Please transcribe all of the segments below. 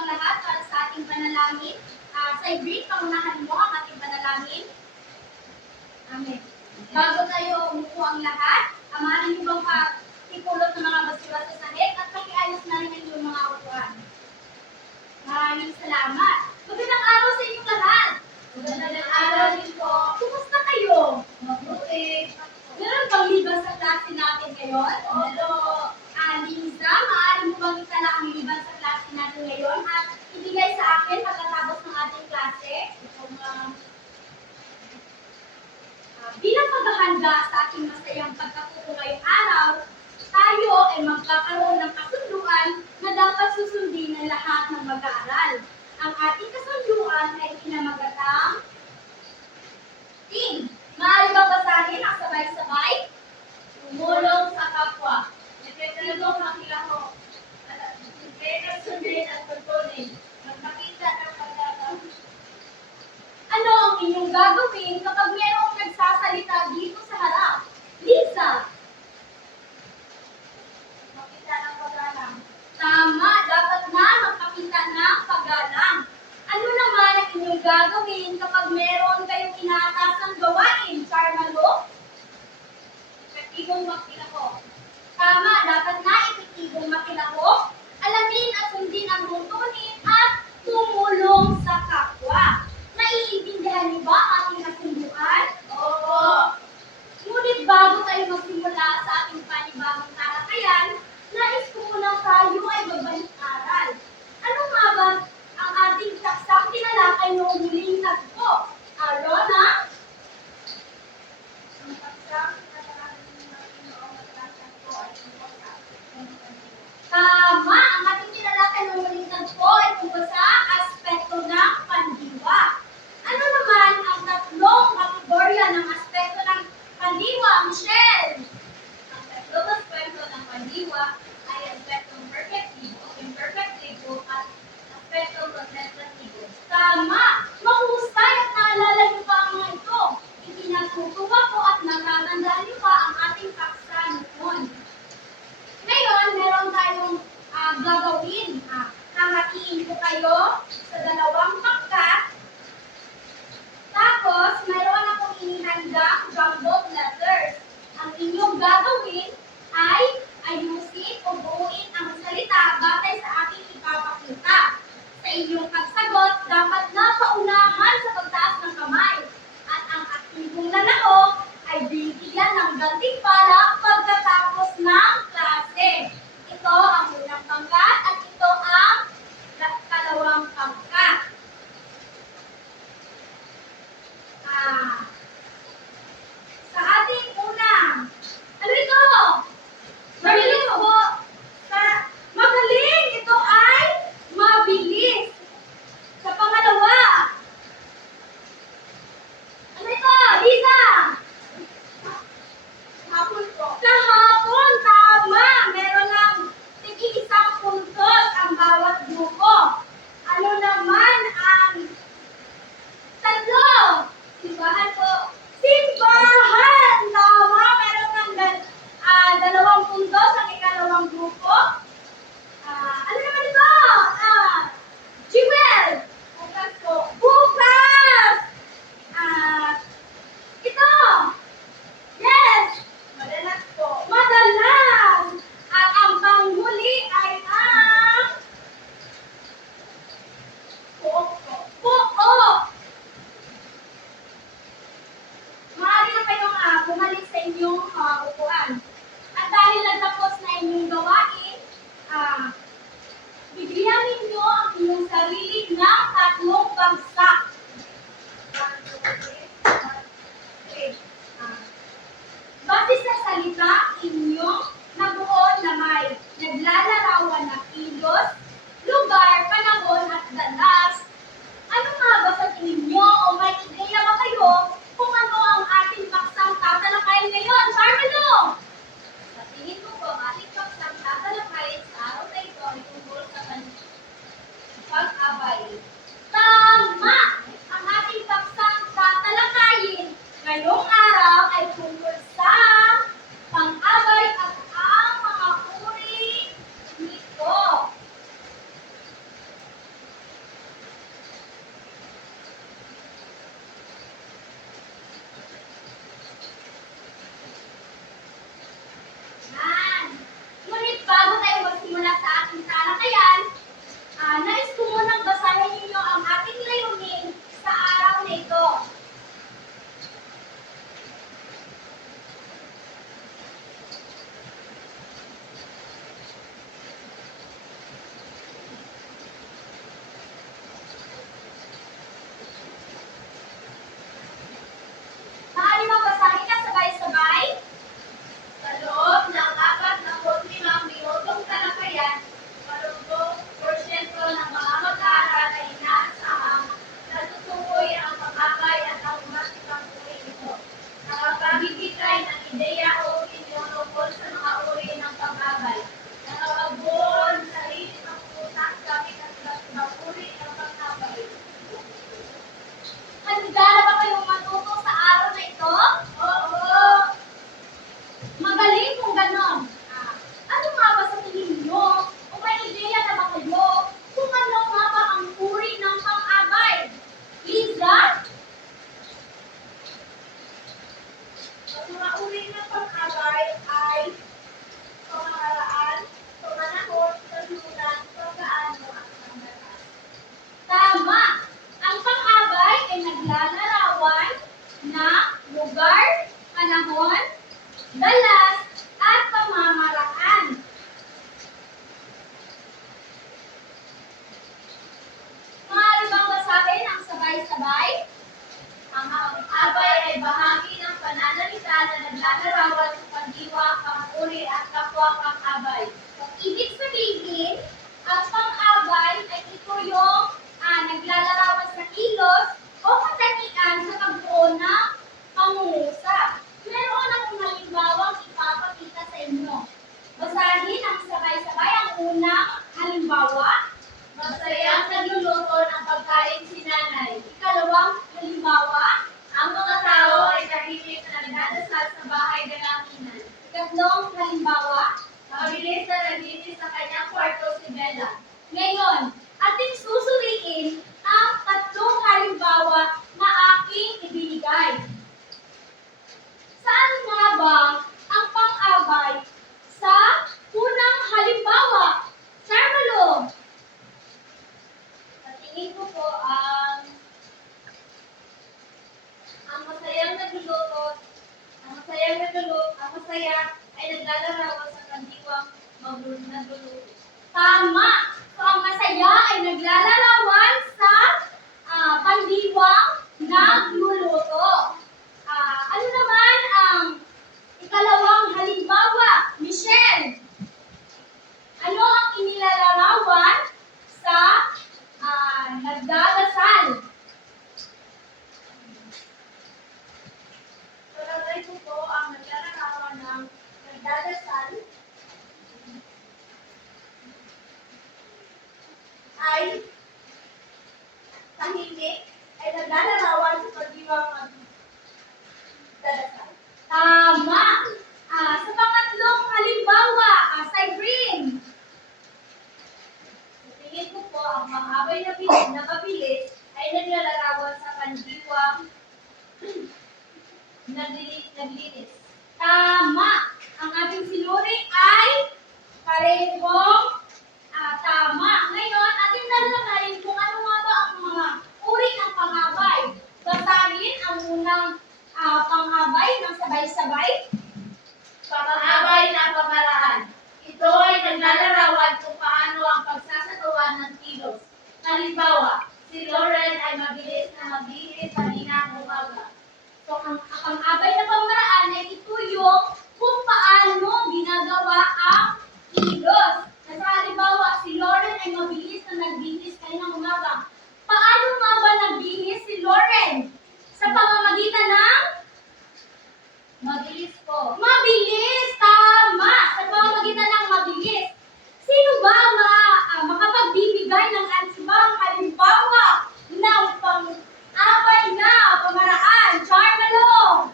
ang lahat para sa ating panalangin. Cybrid, pangunahan mo ang ating panalangin. Amen. Bago tayo umupo ang lahat, maaari niyo bang ipulot ng mga basura sa sahig at pakiayos na rin ang iyong mga upuan. Maraming salamat. Magandang araw sa inyong lahat. Magandang araw din po. Kumusta kayo? Mabuti. Meron bang libas sa klase natin ngayon? Opo. Liza, maaari mo bang itala ang libas sa klase natin ngayon at ibigay sa akin pagkatapos ng ating klase? Bilang paghahanda sa ating masayang pagkapupo ngayong araw, tayo ay magkakaroon ng kasunduan na dapat susundin ng lahat ng mag-aaral. Ang ating kasunduan ay pinamagatang ting. Maaari ba basahin ang sabay-sabay? Tumulong sa kapwa. Nagkakalong makilaho. Sundin at pagtunin. Magpakita ng pagkakam. Ano ang inyong gagawin kapag mayroong nagsasalita dito sa harap? Lisa! Magpakita ng paggalang. Tama, dapat na magpakita ng paggalang. Ano naman ang inyong gagawin kapag meron kayong inaatasang gawain, Charmalo? Epektibong makilaho. Tama, dapat na epektibong makilaho. Alamin at sundin ang tuntunin at tumulong sa kapwa. Naiintindihan niyo ba ang ating kasunduan? Oo. Ngunit bago tayo magsimula sa ating panibagong talakayan, nais ko muna tayo ay babalik-aral. Ano nga ba ang ating taksang tinalakay noong huling tagpo? Rona? Ang taksang tinalakay noong huling tagpo ay tungkol sa tama! Ang ating tinalakay noong huling tagpo ay tungkol sa aspekto ng pandiwa. Ano naman ang tatlong kategorya ng aspekto ng pandiwa, Michelle? Ang tatlong aspekto ng pandiwa ay aspektong perfectibo, imperfectibo, at aspektong contemplatibo. Tama! Mahusay at naalala niyo pa ang mga ito. Itinatutuwa ko at natatandaan niyo pa ang ating paksa noon. Ngayon, meron tayong gagawin. Hahatiin ko kayo sa dalawang pangkat. Tapos, mayroon akong inihandang jumbled letters. Ang inyong gagawin ay ayusin o buuin ang salita batay sa aking ipapakita. Sa inyong pagsagot, dapat na paunahan sa pagtaas ng kamay. At ang aktibong lalahok ay bibigyan ng gantimpala pagkatapos ng klase. Ito ang unang pangkat at ito ang kalawang pangkat. Sa ating unang, ano ito? Mabilis po. Magaling! Ito ay mabilis. Sa pangalawa, ano ito? Lisa! Kahapon po. Kahapon, tama! Meron lang tig-isang puntos ang bawat grupo. Ano naman ang tatlo? Simbahan po. Simbahan! Tama! Meron ng dalawang puntos ang ikalawang grupo. Ano naman ito? Jewel! Bukas po. Bukas! Ito! Yes! Madalas po. Madalas! At ang panghuli ay ang makita na naglalarawan sa pagdiwa, pang-uri at kapwa pang-abay. So, ibig sabihin, ang pang-abay ay ito yung naglalarawan sa kilos o katanian sa pagbuo ng pangungusap. Meron akong halimbawang ipapakita sa inyo. Basahin ang sabay-sabay ang unang halimbawa. Masayang nagluluto ng pagkain si nanay. Ikalawang halimbawa, ang mga tao ay tahimik na nagdadasal sa bahay dalanginan. Ikatlong halimbawa, mabilis na naglinis sa kanyang kwarto si Bella. Ngayon, ating susuriin ang tatlong halimbawa na aking ibinigay. Saan nga ba ang pang-abay sa unang halimbawa? Charmalo! Sa tingin ko po, ang masaya ay naglalarawan sa kandiwang nagluluto. Tama! So, ang masaya ay naglalarawan sa kandiwang nagluluto. Ano naman ang ikalawang halimbawa? Michelle! Ano ang inilalarawan sa nagdadasal? Palagay ko po ang naglalarawan ng nagdadasal ay tahimik, ay naglalarawan sa pagdiwang nagdadasal. Tama! Sa pangatlong halimbawa, Cyrene. Sa tingin ko po, ang pang-abay na mabilis ay naglalarawan sa pandiwang naglinis. Tama! Ang ating sinuri ay parehong tama. Ngayon, ating lalakayin kung ano nga ba ang mga uri ng pang-abay. Basahin ang unang pang-abay ng sabay-sabay. Pang-abay na pamaraan. Ito ay naglalarawan kung paano ang pagsasagawa ng kilos. Halimbawa, si Lauren ay mabilis na maglinis kanina ng umaga. So, ang pang-abay na pamaraan ay ito yung kung paano ginagawa ang kilos. Sa halimbawa, si Lauren ay mabilis na naglinis kanina ng umaga. Paano nga ba naglinis si Lauren? Sa pamamagitan ng mabilis po. Mabilis! Tama! Sa pamamagitan ng mabilis. Sino ba makapagbibigay ng ibang halimbawa ng pang-abay na pamaraan? Charmalo!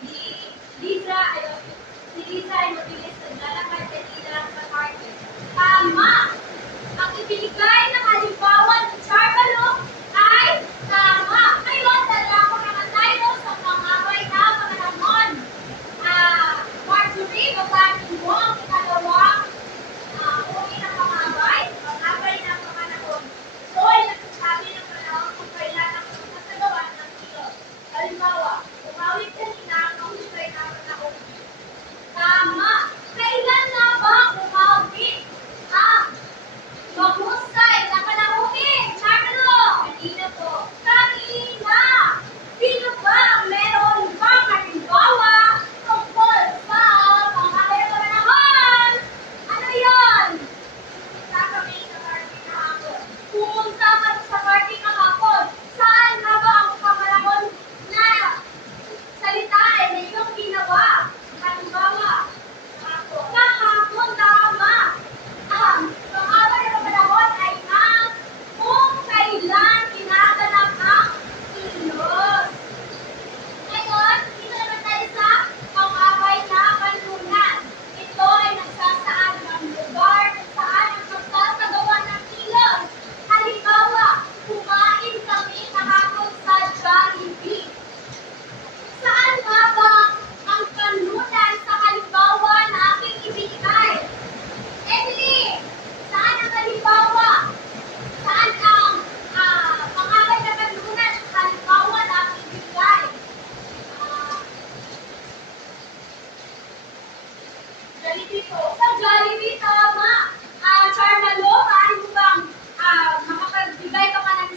Si Lisa ay mabilis naglalakad kanina sa market. Tama! Ang ibinigay ng halimbawa ng Charmalo ay tama. Ngayon, dalako naman tayo sa pang-abay na panahon. Marjorie, basahin mo ang ikalawang uri ng pang-abay. Pang-abay na panahon. Ito ay nagsasabi ng panahon kung kailan ang magsasagawa ng kilos. Halimbawa, umawit kanina ang husay na panahon. Tama! Kailan nga ba umawit ang mahusay na panahon? Charmalo! Kanina po. Kanina! Sino ba ang meron bang halimbawa tungkol sa pang-abay na panahon? Ano yan? Pumunta kami sa party kahapon. Pumunta kami sa party kahapon. Saan nga ba ang panahon na salita ay na iyong ginawa? Halimbawa, kahapon, tama. Pang-abay na panahon ay ang kung kailan ginaganap ang kilos. Ngayon, dito naman tayo sa pang-abay na panlunan. Ito ay nagsasaad ng lugar kung saan ang magsasagawa ng kilos. Halimbawa, kumain kami kahapon sa Jollibee. Saan nga ba ang panlunan sa halimbawa na aking ibinigay? Emily, saan ang halimbawa? Saan ang pang-abay na panlunan sa halimbawa na aking ibinigay? Jollibee po. Sa Jollibee, tama. Charmalo, maaari mo bang makapagbigay ka pa ng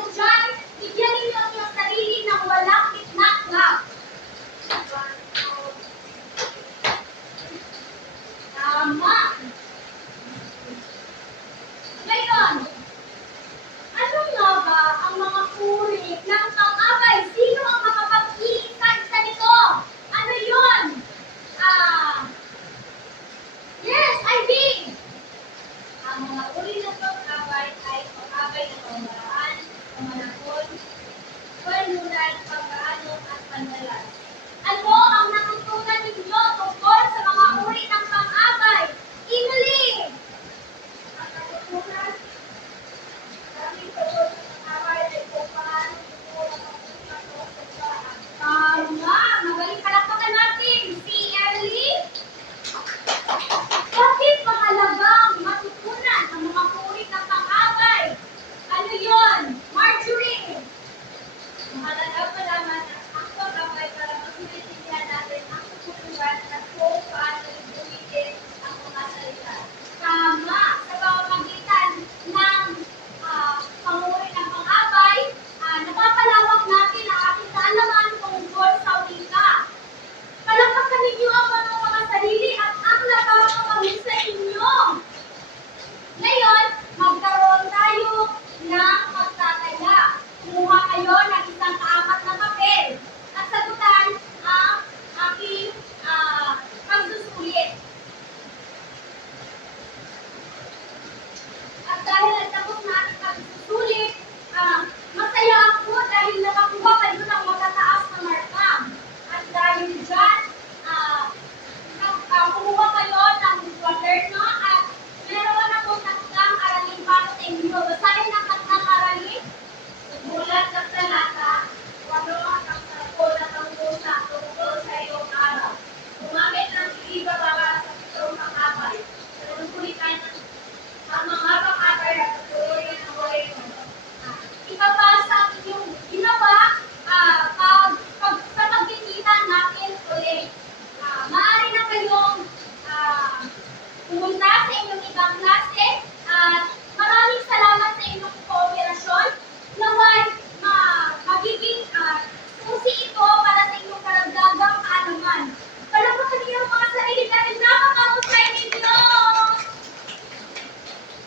dahil dyan, bigyan ninyo ang iyong sarili ng walang kitnaklap. Tama. Ngayon, ano nga ba ang mga uri ng pang-abay? Sino ang makapag-iisa-isa nito? Ano yun? Yes, I think. Ang mga uri ng pang-abay ay pang-abay ng pamamaraan, pamanahon, panulat, pagkaano at pandalas. Ano ang natutunan ninyo tungkol sa mga uri ng pang-abay? Emily! Ang natutunan, maraming tungkol sa pang-abay ay kung paano ito ang pagkakaan. Tama! Magaling palakpakan natin si Ellie. Bakit mahalagang matutunan ang mga uri ng pang-abay? Ano yun? Marjorie! Mahalaga pa naman ang pag-abay para mas-maintindihan natin ang tutulungan at kung paano gamitin ang mga salita. Tama! Sa pamamagitan ng panguri ng pang-abay, napapalawak natin ang ating kaalaman tungkol sa wika. Palakpakan ninyo ang mga sarili at ang nakakahusay inyo. Ngayon, magkaroon tayo ng pagtataya. Kumuha kayo ng isang kaapat na papel at sagutan ang aking pagsusulit. At dahil nagtapos na ating pagsusulit, masaya ako dahil nakakuha kayo ng matataas na marka. At dahil dyan, kumuha kayo ng waterno at meron akong takdang aralin para sa inyo. Basahin